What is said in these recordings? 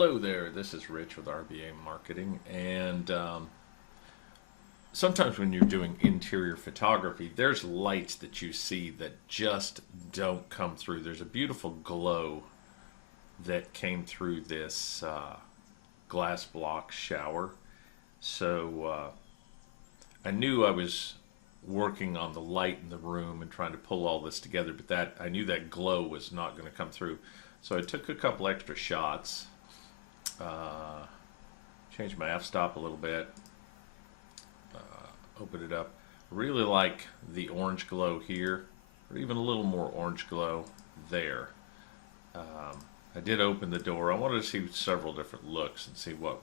Hello there, this is Rich with RBA Marketing, and sometimes when you're doing interior photography, there's lights that you see that just don't come through. There's a beautiful glow that came through this glass block shower. So I knew I was working on the light in the room and trying to pull all this together, but that I knew that glow was not going to come through. So I took a couple extra shots, changed my f-stop a little bit, opened it up. Really like the orange glow here, or even a little more orange glow there. I did open the door. I wanted to see several different looks and see what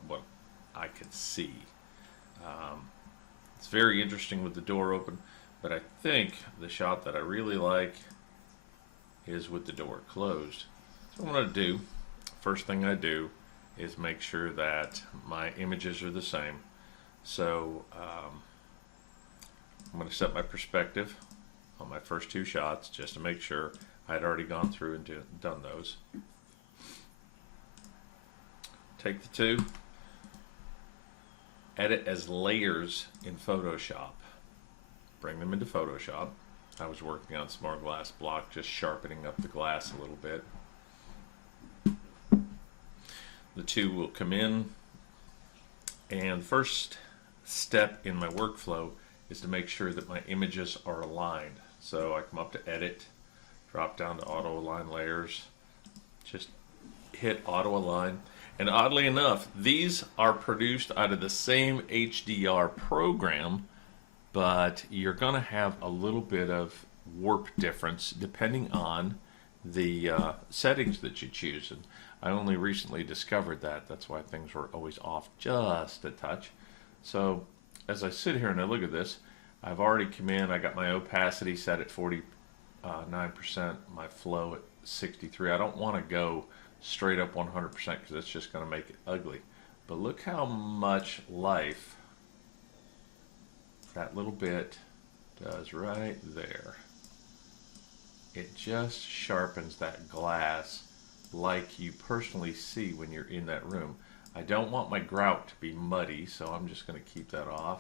I could see. It's very interesting with the door open, but I think the shot that I really like is with the door closed. So what I'm going to do, first thing I do is make sure that my images are the same. So I'm going to set my perspective on my first two shots just to make sure I'd already gone through and done those. Take the two, edit as layers in Photoshop. Bring them into Photoshop. I was working on smart glass block, just sharpening up the glass a little bit. The two will come in, and the first step in my workflow is to make sure that my images are aligned. So I come up to edit, drop down to auto align layers, just hit auto align. And oddly enough, these are produced out of the same HDR program, but you're going to have a little bit of warp difference depending on the settings that you choose. And I only recently discovered that. That's why things were always off just a touch. So as I sit here and I look at this, I've already come in. I got my opacity set at 49%, my flow at 63. I don't want to go straight up 100% because it's just going to make it ugly. But look how much life that little bit does right there. It just sharpens that glass like you personally see when you're in that room. I don't want my grout to be muddy, so I'm just going to keep that off.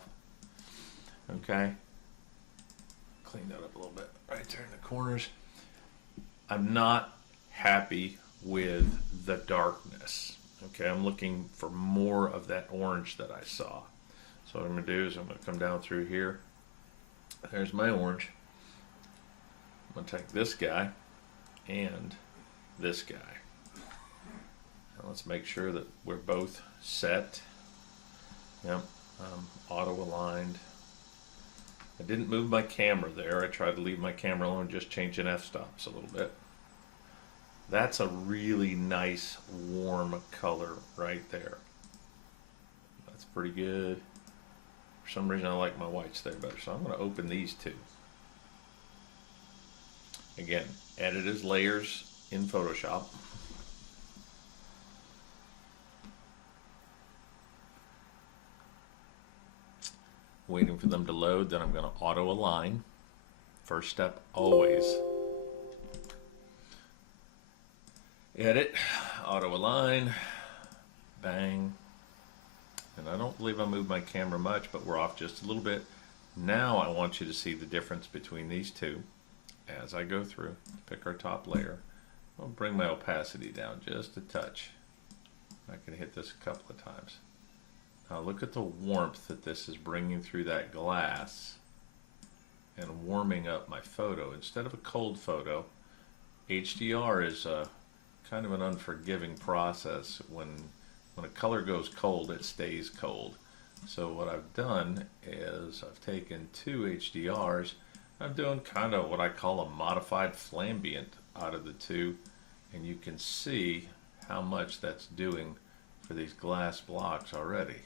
Okay, clean that up a little bit right there in the corners. I'm not happy with the darkness. Okay, I'm looking for more of that orange that I saw. So what I'm going to do is I'm going to come down through here. There's my orange. I'm going to take this guy and this guy. Now let's make sure that we're both set. Yep, auto aligned. I didn't move my camera there. I tried to leave my camera alone, just changing f-stops a little bit. That's a really nice warm color right there. That's pretty good. For some reason I like my whites there better, so I'm going to open these two. Again, edit as layers in Photoshop. Waiting for them to load, then I'm going to auto align. First step always. Edit, auto align, bang. And I don't believe I moved my camera much, but we're off just a little bit. Now I want you to see the difference between these two. As I go through, pick our top layer. I'll bring my opacity down just a touch. I can hit this a couple of times. Now look at the warmth that this is bringing through that glass and warming up my photo. Instead of a cold photo, HDR is kind of an unforgiving process. When a color goes cold, it stays cold. So what I've done is I've taken two HDRs. I'm doing kind of what I call a modified flambient out of the two, and you can see how much that's doing for these glass blocks already.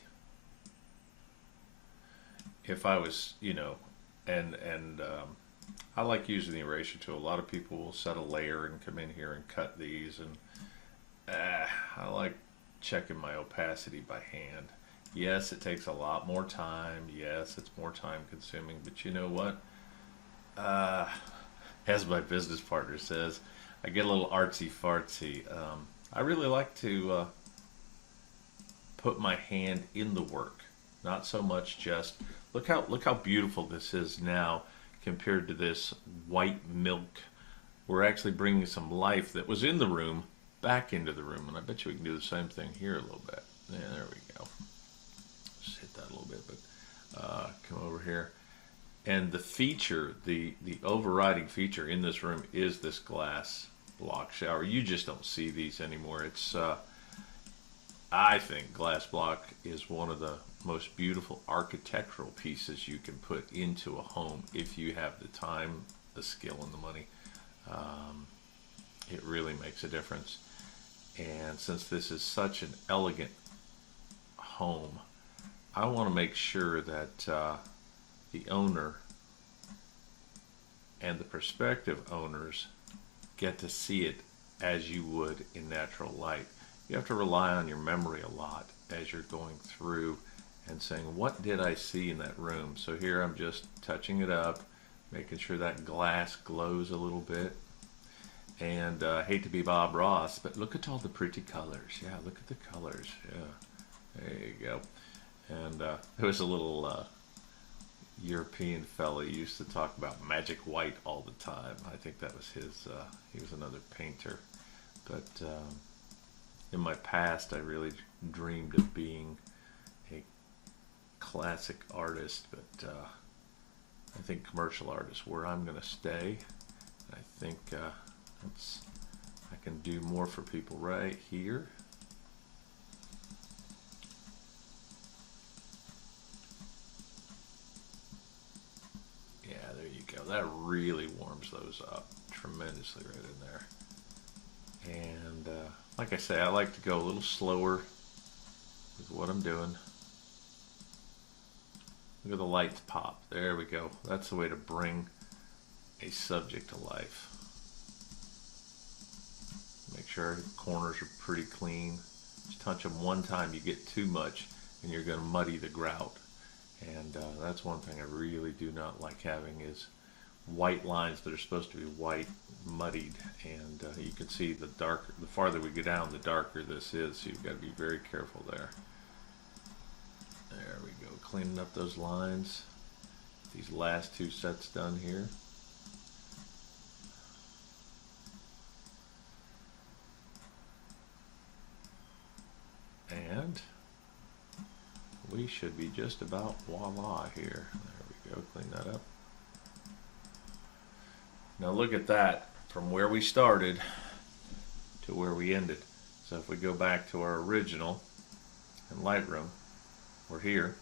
If I was, I like using the eraser tool. A lot of people will set a layer and come in here and cut these, and I like checking my opacity by hand. Yes, it takes a lot more time. Yes, it's more time consuming, but you know what? As my business partner says, I get a little artsy fartsy. I really like to put my hand in the work. Not so much just look how beautiful this is now compared to this white milk. We're actually bringing some life that was in the room back into the room, and I bet you we can do the same thing here a little bit. Yeah, there we go. Just hit that a little bit, but come over here. And the feature, the overriding feature in this room is this glass block shower. You just don't see these anymore. It's I think glass block is one of the most beautiful architectural pieces you can put into a home if you have the time, the skill, and the money. It really makes a difference. And since this is such an elegant home, I want to make sure that the owner and the prospective owners get to see it as you would in natural light. You have to rely on your memory a lot as you're going through and saying, what did I see in that room? So here I'm just touching it up, making sure that glass glows a little bit. And I hate to be Bob Ross, but look at all the pretty colors. Yeah, look at the colors. Yeah, there you go. And there was a little European fella who used to talk about magic white all the time. I think that was his, he was another painter. But in my past, I really dreamed of being a classic artist, but I think commercial artist where I'm going to stay. I think I can do more for people right here. Yeah, there you go. That really warms those up tremendously right in there. And like I say, I like to go a little slower with what I'm doing. Look at the lights pop. There we go. That's the way to bring a subject to life. Make sure the corners are pretty clean. Just touch them one time, you get too much and you're going to muddy the grout. And that's one thing I really do not like having is white lines that are supposed to be white muddied. And you can see the darker, the farther we go down, the darker this is. So you've got to be very careful there. There we go, cleaning up those lines. These last two sets done here. And we should be just about voila here. There we go, clean that up. Now look at that, from where we started to where we ended. So if we go back to our original in Lightroom, we're here.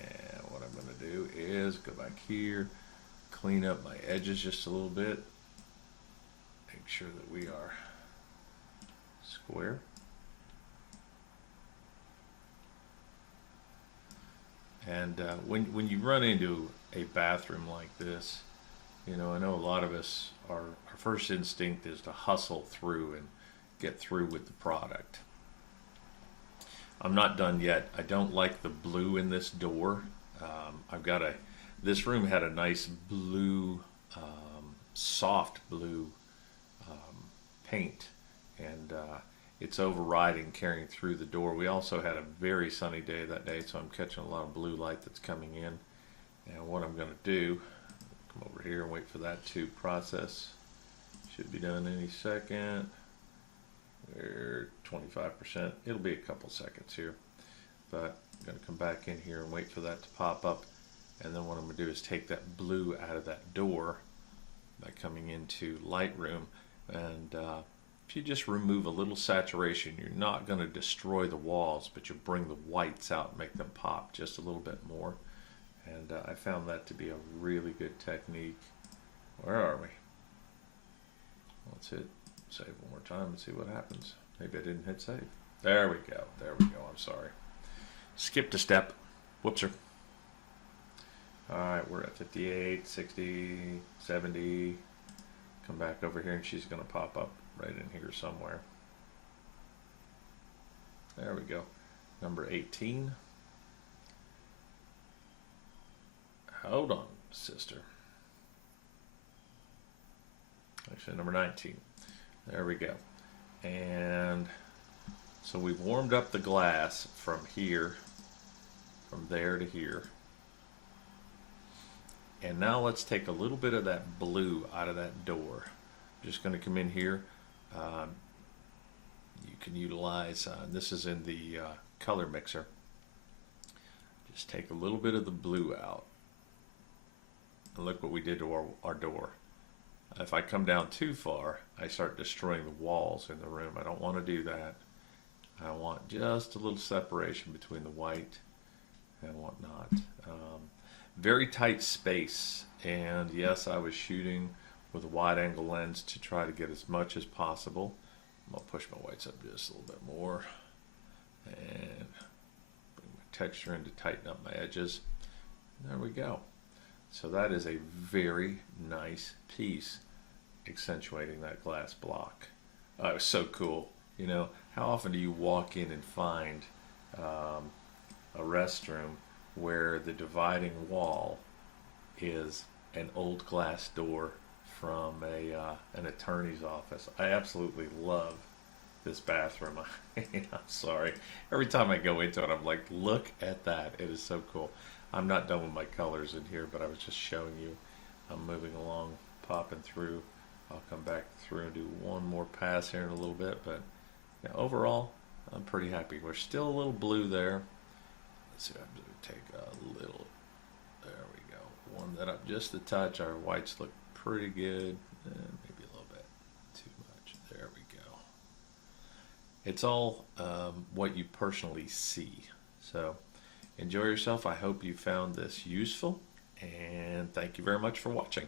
And what I'm going to do is go back here, clean up my edges just a little bit, make sure that we are square. And when you run into a bathroom like this, you know, I know a lot of us, our first instinct is to hustle through and get through with the product. I'm not done yet. I don't like the blue in this door. This room had a nice blue, soft blue paint, and it's overriding carrying through the door. We also had a very sunny day that day, so I'm catching a lot of blue light that's coming in. And what I'm going to do, come over here and wait for that to process. Should be done any second. We're 25%. It'll be a couple seconds here, but I'm going to come back in here and wait for that to pop up. And then what I'm going to do is take that blue out of that door by coming into Lightroom. And if you just remove a little saturation, you're not going to destroy the walls, but you bring the whites out and make them pop just a little bit more. And I found that to be a really good technique. Where are we? Let's hit save one more time and see what happens. Maybe I didn't hit save. There we go. There we go. I'm sorry. Skipped a step. Whoopsie. Alright, we're at 58, 60, 70. Come back over here and she's going to pop up right in here somewhere. There we go. Number 18. Hold on, sister. Actually, number 19. There we go. And So we've warmed up the glass from here, from there to here. And now let's take a little bit of that blue out of that door. I'm just going to come in here. You can utilize, this is in the color mixer. Just take a little bit of the blue out. And look what we did to our door. If I come down too far, I start destroying the walls in the room. I don't want to do that. I want just a little separation between the white and whatnot. Very tight space, and yes, I was shooting with a wide angle lens to try to get as much as possible. I'm going to push my whites up just a little bit more and bring my texture in to tighten up my edges. There we go. So that is a very nice piece accentuating that glass block. It was so cool. You know, how often do you walk in and find a restroom where the dividing wall is an old glass door from an attorney's office? I absolutely love this bathroom. I'm sorry. Every time I go into it, I'm like, look at that. It is so cool. I'm not done with my colors in here, but I was just showing you. I'm moving along, popping through. I'll come back through and do one more pass here in a little bit, but yeah, overall, I'm pretty happy. We're still a little blue there. Let's see, I'm going to take a little, there we go. Warm that up just a touch. Our whites look pretty good. Maybe a little bit too much. There we go. It's all what you personally see. So enjoy yourself. I hope you found this useful, and thank you very much for watching.